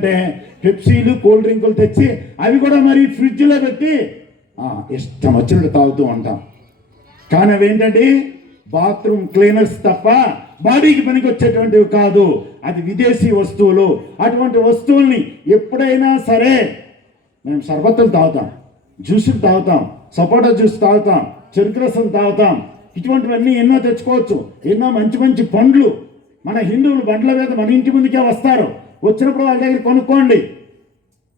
ఏంటంటే పెప్సీలు కూల్ డ్రింకులు తెచ్చి అవి కూడా మరి ఫ్రిడ్జ్లో పెట్టి ఇష్టం వచ్చినట్టు తాగుతూ ఉంటాం. కానీ అవి ఏంటంటే బాత్రూమ్ క్లీనర్స్ తప్ప బాడీకి పనికి వచ్చేటువంటివి కాదు. అది విదేశీ వస్తువులు. అటువంటి వస్తువుల్ని ఎప్పుడైనా సరే మేము షర్బత్తులు తాగుతాం, జ్యూసులు తాగుతాం, సపోటా జ్యూస్ తాగుతాం, చెరుకు రసం తాగుతాం. ఇటువంటివన్నీ ఎన్నో తెచ్చుకోవచ్చు. ఎన్నో మంచి మంచి పండ్లు మన హిందువులు బండ్ల మీద మన ఇంటి ముందుకే వస్తారు. వచ్చినప్పుడు వాళ్ళ దగ్గర కొనుక్కోండి.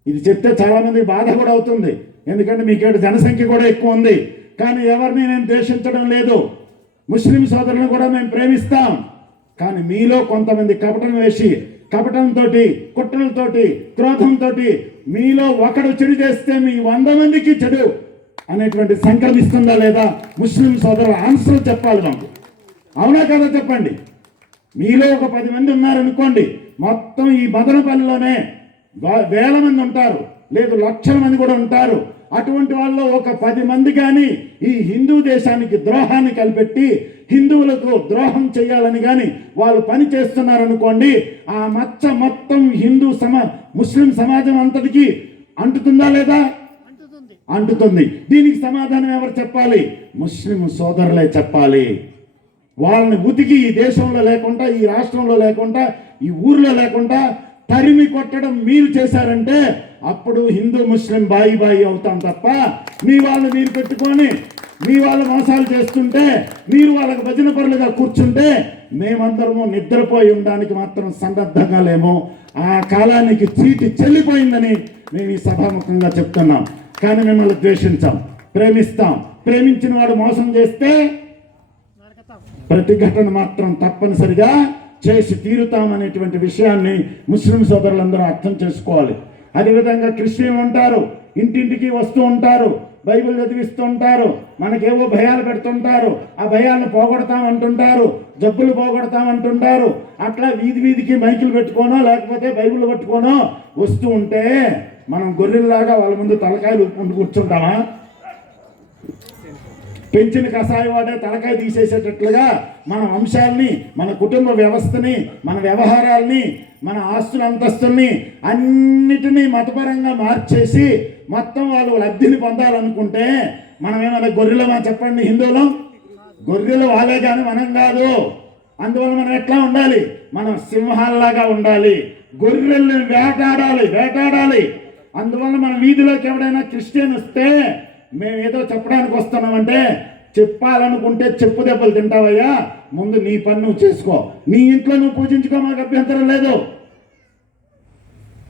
ఇది చెప్తే చాలామంది బాధ కూడా అవుతుంది, ఎందుకంటే మీకేడు జనసంఖ్య కూడా ఎక్కువ ఉంది. కానీ ఎవరిని నేను ద్వేషించడం లేదు. ముస్లిం సోదరులను కూడా మేము ప్రేమిస్తాం. కానీ మీలో కొంతమంది కపటం వేసి కపటంతో కుట్రలతోటి క్రోధంతో మీలో ఒకడు చెడు చేస్తే మీ 100 మందికి చెడు అనేటువంటి సంక్రమిస్తుందా లేదా? ముస్లిం సోదరుల ఆన్సర్ చెప్పాలి మాకు. అవునా కదా చెప్పండి. మీలో ఒక 10 మంది ఉన్నారనుకోండి, మొత్తం ఈ మదనపల్లిలోనే వేల మంది ఉంటారు, లేదు లక్షల మంది కూడా ఉంటారు. అటువంటి వాళ్ళు ఒక 10 మంది కానీ ఈ హిందూ దేశానికి ద్రోహాన్ని కల్పెట్టి హిందువులకు ద్రోహం చేయాలని కానీ వాళ్ళు పని చేస్తున్నారనుకోండి, ఆ మచ్చ మొత్తం ముస్లిం సమాజం అంతటికి అంటుతుందా లేదా? అంటుతుంది. దీనికి సమాధానం ఎవరు చెప్పాలి? ముస్లిం సోదరులే చెప్పాలి. వాళ్ళని ఉతికి ఈ దేశంలో లేకుండా, ఈ రాష్ట్రంలో లేకుండా, ఈ ఊర్లో లేకుండా తరిమి కొట్టడం మీరు చేశారంటే అప్పుడు హిందూ ముస్లిం బాయి బాయి అవుతాం తప్ప మీ వాళ్ళు మీరు పెట్టుకొని మీ వాళ్ళు మోసాలు చేస్తుంటే మీరు వాళ్ళకి భజన పరులుగా కూర్చుంటే మేమందరము నిద్రపోయి ఉండడానికి మాత్రం సన్నద్ధంగా లేము. ఆ కాలానికి చీటి చెల్లిపోయిందని మేము ఈ సభాముఖంగా చెప్తున్నాం. కానీ మిమ్మల్ని ద్వేషించాం, ప్రేమిస్తాం. ప్రేమించిన వాడు మోసం చేస్తే ప్రతిఘటన మాత్రం తప్పనిసరిగా చేసి తీరుతామనేటువంటి విషయాన్ని ముస్లిం సోదరులందరూ అర్థం చేసుకోవాలి. అదేవిధంగా క్రిస్టియన్లు ఉంటారు, ఇంటింటికి వస్తూ ఉంటారు, బైబిల్ చదివిస్తూ ఉంటారు, మనకేవో భయాలు పెడుతుంటారు. ఆ భయాలను పోగొడతామంటుంటారు, జబ్బులు పోగొడతామంటుంటారు. అట్లా వీధి వీధికి మైకులు పెట్టుకోనో లేకపోతే బైబిల్ పట్టుకోనో వస్తూ ఉంటే మనం గొర్రెల్లాగా వాళ్ళ ముందు తలకాయలు ఊపుకుంటూ కూర్చుంటామా? పెంచిన కషాయ వాడే తలకాయ తీసేసేటట్లుగా మన వంశాలని, మన కుటుంబ వ్యవస్థని, మన వ్యవహారాల్ని, మన ఆస్తుల అంతస్తుల్ని అన్నిటినీ మతపరంగా మార్చేసి మొత్తం వాళ్ళు లబ్ధిని పొందాలనుకుంటే మనం ఏమైనా గొర్రెలమా చెప్పండి? హిందువులం గొర్రెలు వాళ్ళే కానీ మనం కాదు. అందువల్ల మనం ఎట్లా ఉండాలి? మనం సింహాల్లాగా ఉండాలి, గొర్రెల్ని వేటాడాలి. అందువల్ల మన వీధిలోకి ఎవడైనా క్రిస్టియన్ వస్తే మేమేదో చెప్పడానికి వస్తున్నామంటే, చెప్పాలనుకుంటే చెప్పు దెబ్బలు తింటావయ్యా, ముందు నీ పని నువ్వు చేసుకో, నీ ఇంట్లో నువ్వు పూజించుకో, మాకు అభ్యంతరం లేదు.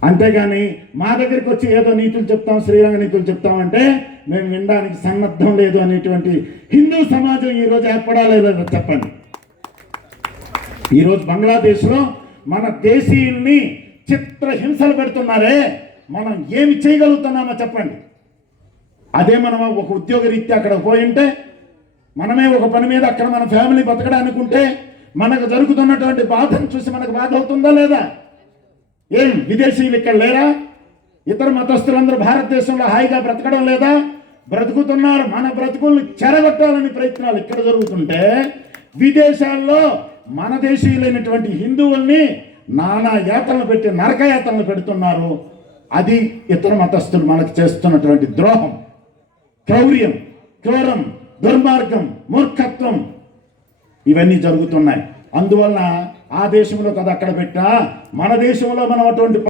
అంతేగాని మా దగ్గరికి వచ్చి ఏదో నీతులు చెప్తాం, శ్రీరంగ నీతులు చెప్తామంటే మేము వినడానికి సన్నద్ధం లేదు అనేటువంటి హిందూ సమాజం ఈరోజు ఏర్పడాలి లేదో చెప్పండి. ఈరోజు బంగ్లాదేశ్లో మన దేశీయుల్ని చిత్రహింసలు పెడుతున్నారే, మనం ఏమి చేయగలుగుతున్నామో చెప్పండి. అదే మనం ఒక ఉద్యోగ రీత్యా అక్కడ పోయింటే, మనమే ఒక పని మీద అక్కడ మన ఫ్యామిలీ బతకడానికి ఉంటే మనకు జరుగుతున్నటువంటి బాధను చూసి మనకు బాధ అవుతుందా లేదా? ఏం విదేశీయులు ఇక్కడ లేరా? ఇతర మతస్థులందరూ భారతదేశంలో హాయిగా బ్రతకడం లేదా? బ్రతుకుతున్నారు. మన బ్రతుకుల్ని చెరగొట్టాలని ప్రయత్నాలు ఇక్కడ జరుగుతుంటే, విదేశాల్లో మన దేశీయులైనటువంటి హిందువుల్ని నానా యాతనలు పెట్టి నరకయాతనలు పెడుతున్నారు. అది ఇతర మతస్థులు మనకు చేస్తున్నటువంటి ద్రోహం, క్రౌర్యం, క్రూరం, దుర్మార్గం, మూర్ఖత్వం ఇవన్నీ జరుగుతున్నాయి. అందువలన ఆ దేశంలో కదా అక్కడ పెట్టా, మన దేశంలో మనం అటువంటి